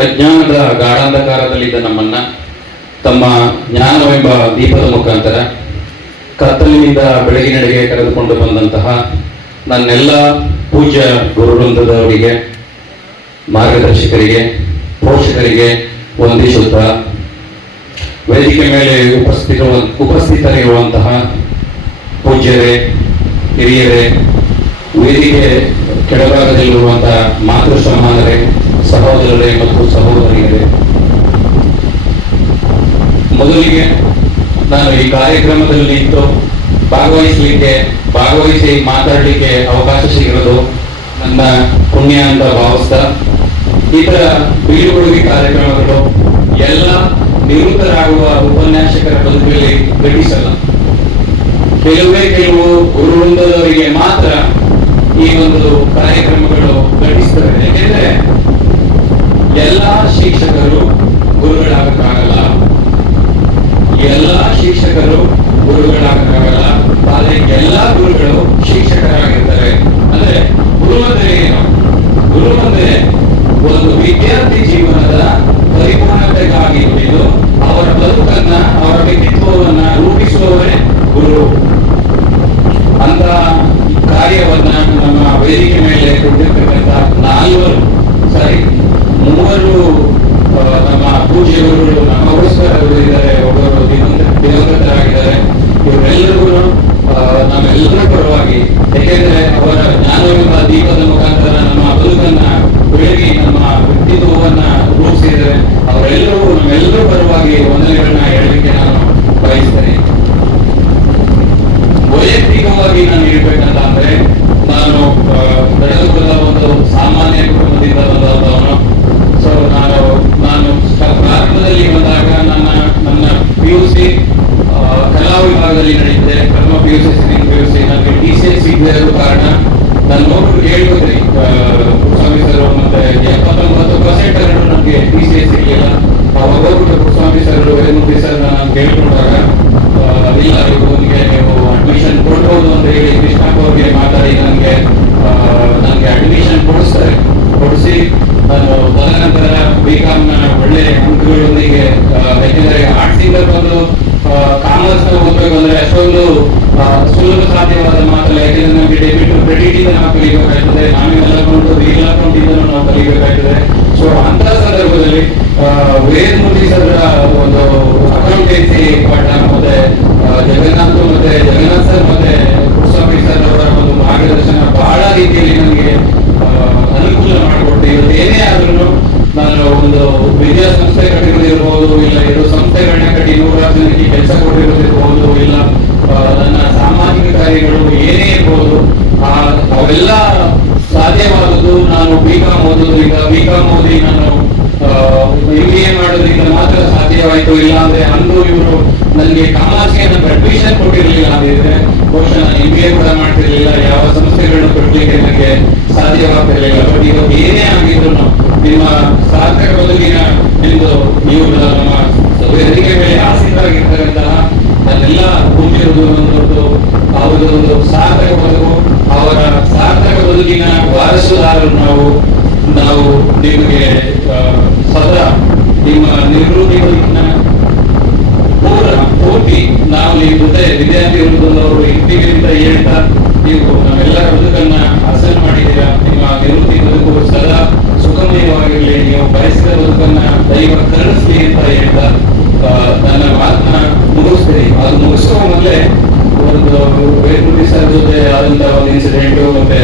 ಅಜ್ಞಾನದ ಗಾಢಾಂಧಕಾರದಲ್ಲಿದ್ದ ನಮ್ಮನ್ನ, ತಮ್ಮ ಜ್ಞಾನವೆಂಬ ದೀಪದ ಮುಖಾಂತರ ಕತ್ತಲಿನಿಂದ ಬೆಳಗಿನೆಡೆಗೆ ಕರೆದುಕೊಂಡು ಬಂದಂತಹ ನನ್ನೆಲ್ಲ ಪೂಜ್ಯ ಗುರುವೃಂದದವರಿಗೆ, ಮಾರ್ಗದರ್ಶಕರಿಗೆ, ಪೋಷಕರಿಗೆ ವಂದಿಸುತ್ತ ವೇದಿಕೆ ಮೇಲೆ ಉಪಸ್ಥಿತ, ಉಪಸ್ಥಿತರಿರುವಂತಹ ಪೂಜ್ಯರೇ, ಹಿರಿಯರೇ, ವೇದಿಕೆ ಕೆಳಭಾಗದಲ್ಲಿರುವಂತಹ ಮಾತೃ ಸಮಾನರೇ ಸಹೋದರರೇ ಮತ್ತು ಸಹೋದರಿಯರೇ. ಮೊದಲಿಗೆ ನಾನು ಈ ಕಾರ್ಯಕ್ರಮದಲ್ಲಿ ಇತ್ತು ಭಾಗವಹಿಸಲಿಕ್ಕೆ, ಭಾಗವಹಿಸಿ ಮಾತಾಡಲಿಕ್ಕೆ ಅವಕಾಶ ಸಿಗಿರೋದು ನನ್ನ ಪುಣ್ಯ ಅಂತ ಭಾವಿಸ್ತಾ ಈ ತರ ಬೀಳ್ಕೊಡುಗೆ ಕಾರ್ಯಕ್ರಮಗಳು ಎಲ್ಲ ನಿವೃತ್ತರಾಗುವ ಉಪನ್ಯಾಸಕರ ಬದುಕಲ್ಲಿ ಘಟಿಸಲ್ಲ. ಕೆಲವೇ ಕೆಲವು ಗುರುವೃಂದದವರಿಗೆ ಮಾತ್ರ ಈ ಒಂದು ಕಾರ್ಯಕ್ರಮಗಳು ಘಟಿಸ್ತವೆ ಯಾಕೆಂದ್ರೆ ಎಲ್ಲ ಶಿಕ್ಷಕರು ಗುರುಗಳಾಗಕ್ಕಾಗಲ್ಲ. ಎಲ್ಲ ಶಿಕ್ಷಕರು ಗುರುಗಳಾಗಕ್ಕಾಗಲ್ಲ. ಆದ್ರೆ ಎಲ್ಲ ಗುರುಗಳು ಶಿಕ್ಷಕರಾಗಿರ್ತಾರೆ. ಅಂದ್ರೆ ಗುರು ಅಂದ್ರೆ ಏನು? ಗುರು ಅಂದ್ರೆ ಒಂದು ವಿದ್ಯಾರ್ಥಿ ಜೀವನದ ಪರಿಪೂರ್ಣತೆಗಾಗಿ ದುಡಿದು ಅವರ ಬದುಕನ್ನ, ಅವರ ವ್ಯಕ್ತಿತ್ವವನ್ನ ರೂಪಿಸುವವರೇ ಗುರು. ಅಂತ ಕಾರ್ಯವನ್ನ ನಮ್ಮ ವೇದಿಕೆ ಮೇಲೆ ಕೊಟ್ಟಿರ್ತಕ್ಕಂಥ ನಾಲ್ವರು, ಸಾರಿ? ಮೂವರು ನಮ್ಮ ಪೂಜ್ಯರು ನಮ್ಮ ಉಳಿದಿದ್ದಾರೆ ಒಬ್ಬರು ದಿವಂಗ ದಿವಂಗತರಾಗಿದ್ದಾರೆ. ಇವರೆಲ್ಲರಿಗೂ ನಮ್ಮೆಲ್ಲರ ಪರವಾಗಿ, ಯಾಕೆಂದ್ರೆ ಅವರ ಜ್ಞಾನವೆಂಬ ದೀಪದ ಮುಖಾಂತರ ನಮ್ಮ ಬದುಕನ್ನ ಬೆಳಗಿ ನಮ್ಮ ವ್ಯಕ್ತಿತ್ವವನ್ನ ರೂಪಿಸಿದರೆ ಅವರೆಲ್ಲರೂ, ನಮ್ಮೆಲ್ಲರ ಪರವಾಗಿ ವಂದನೆಗಳನ್ನ ಹೇಳಲಿಕ್ಕೆ ನಾನು ಬಯಸ್ತೇನೆ. ವೈಯಕ್ತಿಕವಾಗಿ ನಾನು ಹೇಳ್ಬೇಕಂತ ಅಂದ್ರೆ, ನಾನು ಬೆಳೆದುಕೊಂಡ ಒಂದು ಸಾಮಾನ್ಯ ಕುಟುಂಬದಿಂದ ಬಂದವನು. ನಾನು ಸ್ಪರ್ಧಾತ್ಮದಲ್ಲಿ ಬಂದಾಗ ನನ್ನ ನನ್ನ ಪಿ ಯು ಸಿ ಕಲಾ ವಿಭಾಗದಲ್ಲಿ ನಡೆಯುತ್ತೆ ಪ್ರಥಮ P U C second P U C ನನಗೆ ಟಿ ಸಿ ಎಸ್ ಸಿಗದೇ ಇರೋ ಕಾರಣ ನಾನು ನೋಡ್ಬಿಟ್ಟು ಕೇಳ್ಬೋದ್ರಿ ಕುಸ್ವಾಮಿ ಸರ್ ಮತ್ತೆ ಎಪ್ಪತ್ತೊಂಬತ್ತು ಪರ್ಸೆಂಟ್ ನನಗೆ ಟಿ ಸಿ ಎಸ್ ಸಿಗಲಿಲ್ಲ ಅವಾಗ ಹೋಗ್ಬಿಟ್ಟು ಕುಸ್ವಾಮಿ ಸರ್ ವೇದಮೂರ್ತಿ ಸರ್ ನಾನು ಕೇಳ್ಕೊಂಡಾಗ ಇಲ್ಲ ಇವನಿಗೆ ನೀವು ಅಡ್ಮಿಷನ್ ಕೊಡ್ಬೋದು ಅಂತ ಹೇಳಿ ಕೃಷ್ಣಪ್ಪ ಅವ್ರಿಗೆ ಮಾತಾಡಿ ನನಗೆ ನನಗೆ ಅಡ್ಮಿಷನ್ ಕೊಡಿಸ್ತಾರೆ. ಕೊಡಿಸಿ ನಾನು ತದನಂತರ ಬಿ ಕಾಮ್ನ ಒಳ್ಳೆ ಅಂಕಗಳೊಂದಿಗೆ ಆ, ಆರ್ಟ್ಸಿಂದ ಆರ್ಟ್ಸ್ ಬಂದು ಕಾಮರ್ಸ್ ಓದಬೇಕು ಅಂದ್ರೆ ಅಷ್ಟೊಂದು ಸುಲಭ ಸಾಧ್ಯವಾದ ಮಾತಲ್ಲ ಯಾಕೆಂದ್ರೆ ನಮಗೆ ಡೆಬಿಟ್ ಕ್ರೆಡಿಟ್ ಇಂದ ನಾವು ಕಲಿಬೇಕಾಗ್ತದೆ ನಾಮಿನಲ್ ಅಕೌಂಟ್ ರೀಲ್ ಅಕೌಂಟ್ ಇಂದ ನಾವು ಕಲಿಬೇಕಾಗ್ತದೆ. ಸೊ ಅಂತ ಸಂದರ್ಭದಲ್ಲಿ ಆ, ವೇದಮೂರ್ತಿ ಸರ್ ಒಂದು ಅಕೌಂಟೆನ್ಸಿ ಪಾಠ ಮತ್ತೆ ಜಗನ್ನಾಥ್ ಮತ್ತೆ ಜಗನ್ನಾಥ್ ಸರ್ ಮತ್ತೆ ಕುಸ್ವಾಮಿ ಸರ್ ಅವರ ಒಂದು ಮಾರ್ಗದರ್ಶನ ಬಹಳ ರೀತಿಯಲ್ಲಿ ನನಗೆ ಅನುಕೂಲ ಮಾಡಿಕೊಟ್ಟು ಇವತ್ತು ಏನೇ ಆದ್ರೂ ನಾನು ಒಂದು ವಿದ್ಯಾಸಂಸ್ಥೆ ಕಟ್ಟಿರೋದಿರ್ಬೋದು ಇಲ್ಲ ಎರಡು ಸಂಸ್ಥೆಗಳನ್ನ ಕಟ್ಟಿ ನೂರಾರು ಜನಕ್ಕೆ ಕೆಲಸ ಕೊಟ್ಟಿರೋದಿರ್ಬೋದು, ಇಲ್ಲ ನನ್ನ ಸಾಮಾಜಿಕ ಕಾರ್ಯಗಳು ಏನೇ ಇರ್ಬೋದು ಅವೆಲ್ಲ ಸಾಧ್ಯವಾದದ್ದು ನಾನು ಬಿ ಕಾಮ್ ಓದೋದ್ರಿಂದ ಬಿ ಕಾಮ್ ಓದಿ ನಾನು ಎಂ ಬಿ ಎ ಮಾಡೋದ್ರಿಂದ ಮಾತ್ರ ಸಾಧ್ಯವಾಯಿತು ಇಲ್ಲ ಅಂದ್ರೆ ಅಂದು ಇವರು ನನಗೆ ನನಗೆ ಅಡ್ಮಿಷನ್ ಕೊಟ್ಟಿರಲಿಲ್ಲ ಅಂದಿದ್ರೆ ಬಹುಶಃ ನಾನು ಎಂ ಬಿ ಎ ಕೂಡ ಮಾಡ್ತಿರ್ಲಿಲ್ಲ, ಯಾವ ಸಂಸ್ಥೆಗಳನ್ನು ಕೊಡ್ಲಿಕ್ಕೆ ನನಗೆ ಸಾಧ್ಯವಾಗ್ತಿರ್ಲಿಲ್ಲ. ಬಟ್ ಇವತ್ತು ಏನೇ ಆಗಿದ್ರು, ನಿಮ್ಮ ಸಾರ್ಥಕ ಬದುಕಿನ ಎಂದು ನೀವು ನಮ್ಮ ವೇದಿಕೆ ಮೇಲೆ ಆಸಕ್ತರಾಗಿರ್ತಕ್ಕಂತಹ ನನ್ನೆಲ್ಲ ಪೂಜ್ಯರದು ಒಂದು ಅವರ ಒಂದು ಸಾರ್ಥಕ ಬದುಕು, ಅವರ ಸಾರ್ಥಕ ಬದುಕಿನ ವಾರಸುದಾರರು ನಾವು ನಾವು ನಿಮಗೆ ಸದಾ ನಿಮ್ಮ ನಿವೃತ್ತಿ ಬದುಕಿನ ಪೂರ ಪೂರ್ತಿ ನಾವು ನಿಮ್ಮ ಜೊತೆ ವಿದ್ಯಾರ್ಥಿ ವೃಂದದವರು ಇರ್ತೀವಿ ಅಂತ ಹೇಳ್ತಾ ನೀವು ನಮ್ಮೆಲ್ಲರ ಬದುಕನ್ನ ಹಸನ್ ಮಾಡಿದ್ದೀರಾ, ನಿಮ್ಮ ನಿವೃತ್ತಿ ಬದುಕು ಸದಾ ಸುಖಮಯವಾಗಿರಲಿ ನೀವು ಬಯಸಿದ ಬದುಕನ್ನ ದೈವ ಕರುಣಿಸಲಿ ಅಂತ ಹೇಳ್ತಾ ತನ್ನ ಮಾತನ್ನ ಮುಗಿಸ್ತೀನಿ ಅದು ಮುಗಿಸುವ ಮೊದಲೇ ಒಂದು ವೇದಮೂರ್ತಿ ಸರ್ ಜೊತೆ ಆದಂತ ಒಂದು ಇನ್ಸಿಡೆಂಟ್ ಮತ್ತೆ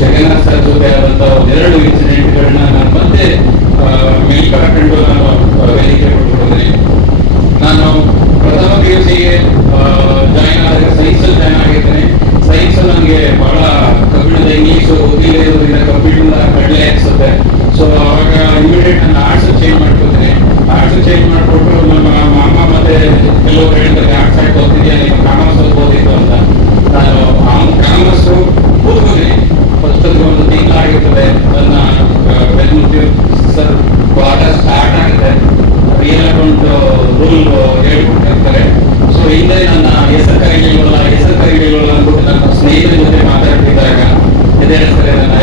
ಜಗನ್ನಾಥ್ ಸರ್ ಜೊತೆ ಆದಂತ ಒಂದೆರಡು ಇನ್ಸಿಡೆಂಟ್ಗಳನ್ನ ನಾನು ಮತ್ತೆ ಮೇಲ್ಕ ಹಾಕೊಂಡು ನಾನು ಆ, ವೇದಿಕೆ ಕೊಟ್ಕೊಂಡಿದ್ದೀನಿ ನಾನು ಪ್ರಥಮ ಪಿ ಯು ಸಿಗೆ ಜಾಯಿನ್ ಆದಾಗ ಸೈನ್ಸ್ ಅಲ್ಲಿ ಜಾಯ್ನ್ ಆಗಿದ್ದೇನೆ ಸೈನ್ಸ್ ನನಗೆ ಬಹಳ ಕಬ್ಬಿಣದ ಇಂಗ್ಲಿಷ್ ಓದಿಲ್ಲದೆ ಇರೋದ್ರಿಂದ ಕಂಪ್ಯೂಟರ್ ಕಡಲೆ ಅನ್ಸುತ್ತೆ ಸೊ ಅವಾಗ ಇಮಿಡಿಯೇಟ್ ನಾನು ಆರ್ಟ್ಸ್ ಚೇಂಜ್ ಮಾಡ್ಕೊತೀನಿ ಆರ್ಟ್ಸ್ ಚೇಂಜ್ ಮಾಡ್ಕೊಟ್ಟು ನಮ್ಮ ಮಾಮ ಮತ್ತೆ ಕೆಲವರು ಹೇಳ್ತಾರೆ ಆರ್ಟ್ಸ್ ಆಗಿ ಓದ್ತಿದ್ಯಾ ನೀನು ಕಾಮರ್ಸ್ ಓದ್ಬೋದಿತ್ತು ಅಂತ ನಾನು ಕಾಮರ್ಸ್ ಕೂತ್ಕೋತೀನಿ ಫಸ್ಟ್ ಒಂದು ತಿಂಗಳಾಗಿರ್ತದೆ ನನ್ನ ಬೆನ್ನುತ್ತಿ ಸರ್ ಪಾಠ ಸ್ಟಾರ್ಟ್ ಆಗುತ್ತೆ ರಿಯಲ್ ಅಕೌಂಟ್ ರೂಲ್ ಹೇಳ್ಕೊಟ್ಟಿರ್ತಾರೆ ಸೊ ಹಿಂದೆ ನನ್ನ ಹೆಸರು ಕರೀಲಿಲ್ವಲ್ಲ ಹೆಸರು ಕರೀಲಿಲ್ವಲ್ಲ ಅಂದ್ಬಿಟ್ಟು ನನ್ನ ಸ್ನೇಹಿತರ ಜೊತೆ ಮಾತಾಡ್ತಿದ್ದಾಗ ಎದ್ದೇಳಿಸ್ತಾರೆ ನನ್ನ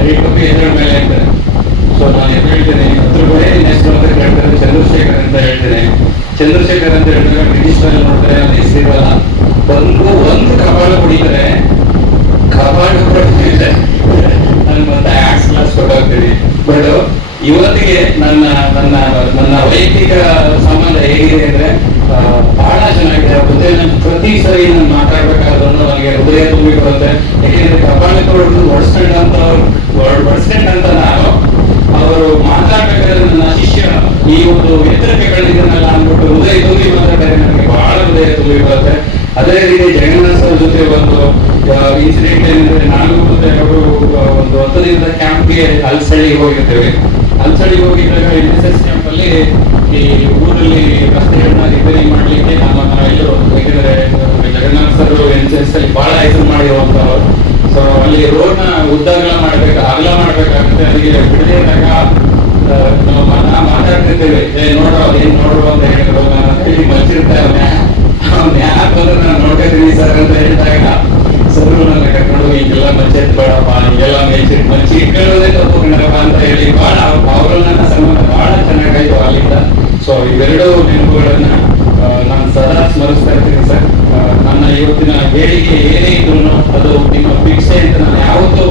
ಹೇಳ್ಕೊಟ್ಟು ಎದುರ ಮೇಲೆ ಹೇಳ್ತಾರೆ ಸೊ ನಾನು ಎದ್ದು ಹೇಳ್ತೇನೆ ಹತ್ರ ಕೂಡ ನೆಕ್ಸ್ಟ್ ಅಂತ ಕೇಳ್ತಾರೆ ಚಂದ್ರಶೇಖರ್ ಅಂತ ಹೇಳ್ತೇನೆ ಚಂದ್ರಶೇಖರ್ ಅಂತ ಹೇಳಿದಾಗ ರಿಜಿಸ್ಟರ್ ನೋಡ್ತಾರೆ ನನ್ನ ಹೆಸರಿರಲ್ಲ ಒಂದು ಒಂದು ಕಪಾಳ ಕುಡಿತಾರೆ ಕಪಾಳ ಕೊಡ್ತಿದ್ದೆ ನನ್ಗೆ ಮತ್ತೆ ಆರ್ಟ್ಸ್ ಕ್ಲಾಸ್ ಕೊಡೋಗ್ತೀವಿ ಬಟ್ ಇವತ್ತಿಗೆ ನನ್ನ ನನ್ನ ನನ್ನ ವೈಯಕ್ತಿಕ ಸಂಬಂಧ ಹೇಗಿದೆ ಅಂದ್ರೆ ಬಹಳ ಚೆನ್ನಾಗಿದೆ. ಮತ್ತೆ ನಾನು ಪ್ರತಿ ಸರಿ ನಾನು ಮಾತಾಡ್ಬೇಕಾದ್ರೂ ನನಗೆ ಹೃದಯ ತುಂಬಿ ಬರುತ್ತೆ. ಯಾಕೆಂದ್ರೆ ಕಪಾಳ ಅಂತ ಹೊಡ್ಸ್ಕೊಂಡಂತ ಅಂತ ನಾನು ಅವರು ಮಾತಾಡಬೇಕಾದ್ರೆ ನನ್ನ ಶಿಷ್ಯ ಈ ಒಂದು ಎತ್ತರಕ್ಕೆ ಕಳೆದಿದ್ದನ್ನೆಲ್ಲ ಅಂದ್ಬಿಟ್ಟು ಹೃದಯ ತುಂಬಿ ಮಾತಾಡ್ತಾರೆ ನನಗೆ ಬಹಳ ಹೃದಯ ತುಂಬಿ ಬರುತ್ತೆ. ಅದೇ ರೀತಿ ಜಗನ್ನಾಥ್ ಜೊತೆ ಒಂದು ಇನ್ಸಿಡೆಂಟ್ ಏನಂದ್ರೆ ನಾನು ಮತ್ತೆ ಅವರು ಒಂದು ಹತ್ತು ದಿನದ ಕ್ಯಾಂಪ್ಗೆ ಅಲ್ಸಳ್ಳಿಗೆ ಹೋಗಿರ್ತೇವೆ. ಅಲ್ಸಳ್ಳಿಗೆ ಹೋಗಿದ್ದಾಗ ಎನ್ ಎಸ್ ಎಸ್ ಕ್ಯಾಂಪ್ ಅಲ್ಲಿ ಈ ಊರಲ್ಲಿ ರಸ್ತೆಗಳನ್ನ ರಿಪೇರಿ ಮಾಡ್ಲಿಕ್ಕೆ ನಮ್ಮ ಎಲ್ಲರೂ ಯಾಕೆಂದ್ರೆ Jagannath sir N S S ಅಲ್ಲಿ ಬಹಳ ಹೆಸರು ಮಾಡಿರುವಂತವ್ರು. ಸೊ ಅಲ್ಲಿ ರೋಡ್ನ ಉದ್ದಗಲ ಮಾಡ್ಬೇಕು, ಅಗಲ ಮಾಡ್ಬೇಕಾಗುತ್ತೆ. ಅದಕ್ಕೆ ಬಿಡದೆ ಇದ್ದಾಗ ಮಾತಾಡ್ತಿರ್ತೇವೆ ಏ ನೋಡ್ರೋ ಏನ್ ನೋಡ್ರು ಅಂತ ಹೇಳಿದ್ರು ನಾನು ಹೇಳಿ ಮಲ್ಸಿರ್ತಾರೆ ಅವ್ನು ಯಾಕೆ ಬಂದ್ರೆ ನಾನು ಸರ್ ಅಂತ ಹೇಳಿದಾಗ ಸರ್ ನನ್ನ ಕರ್ಕೊಂಡು ಈಗೆಲ್ಲ ಮಚ್ಚೆತ್ ಬೇಡಪ್ಪ ಈಗೆಲ್ಲ ಮೆಚ್ಚಿ ಮಚ್ಚಿ ಇಟ್ಕೊಳ್ಳೋದೇ ತಪ್ಪು ಕಣಪ್ಪ ಅಂತ ಹೇಳಿ ಬಹಳ ಅವರು ನನ್ನ ಸಂಬಂಧ ಬಹಳ ಚೆನ್ನಾಗಾಯ್ತು ಅಲ್ಲಿಂದ. ಸೊ ಇವೆರಡು ನೆನಪುಗಳನ್ನ ನಾನು ಸದಾ ಸ್ಮರಿಸ್ತಾ ಇರ್ತೀನಿ ಸರ್. ನನ್ನ ಇವತ್ತಿನ ಹೇಳಿಕೆ ಏನೇ ಇದ್ರು ಅದು ನಿಮ್ಮ ಭಿಕ್ಷೆ ಅಂತ ನಾನು ಯಾವತ್ತೂ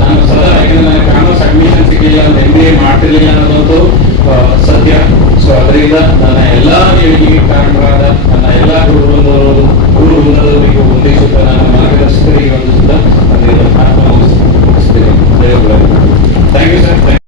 ನಾನು ಸದಾ ಯಾಕಂದ್ರೆ ನನಗೆ ಕಾಮರ್ಸ್ ಅಡ್ಮಿಷನ್ ಸಿಗಲಿಲ್ಲ ಒಂದು ಎಂ ಬಿ ಎ ಮಾಡ್ತಿರ್ಲಿಲ್ಲ ಸತ್ಯ ಸೊ ಅದರಿಂದ ನನ್ನ ಎಲ್ಲ ಹೇಳಿಕೆಗೆ ಕಾರಣವಾದ ನನ್ನ ಎಲ್ಲ ಗುರು ವೃಂದವರು ಗುರು ವೃಂದದವರಿಗೂ ಒಂದಿಸುತ್ತ ನನ್ನ ಮಾರ್ಗದರ್ಶಕರಿಗೆ ಒಂದಿಸುತ್ತ ಅದರಿಂದ ಆತ್ಮ ಮುಗಿಸ್ತೀನಿ ಥ್ಯಾಂಕ್ ಯು ಸರ್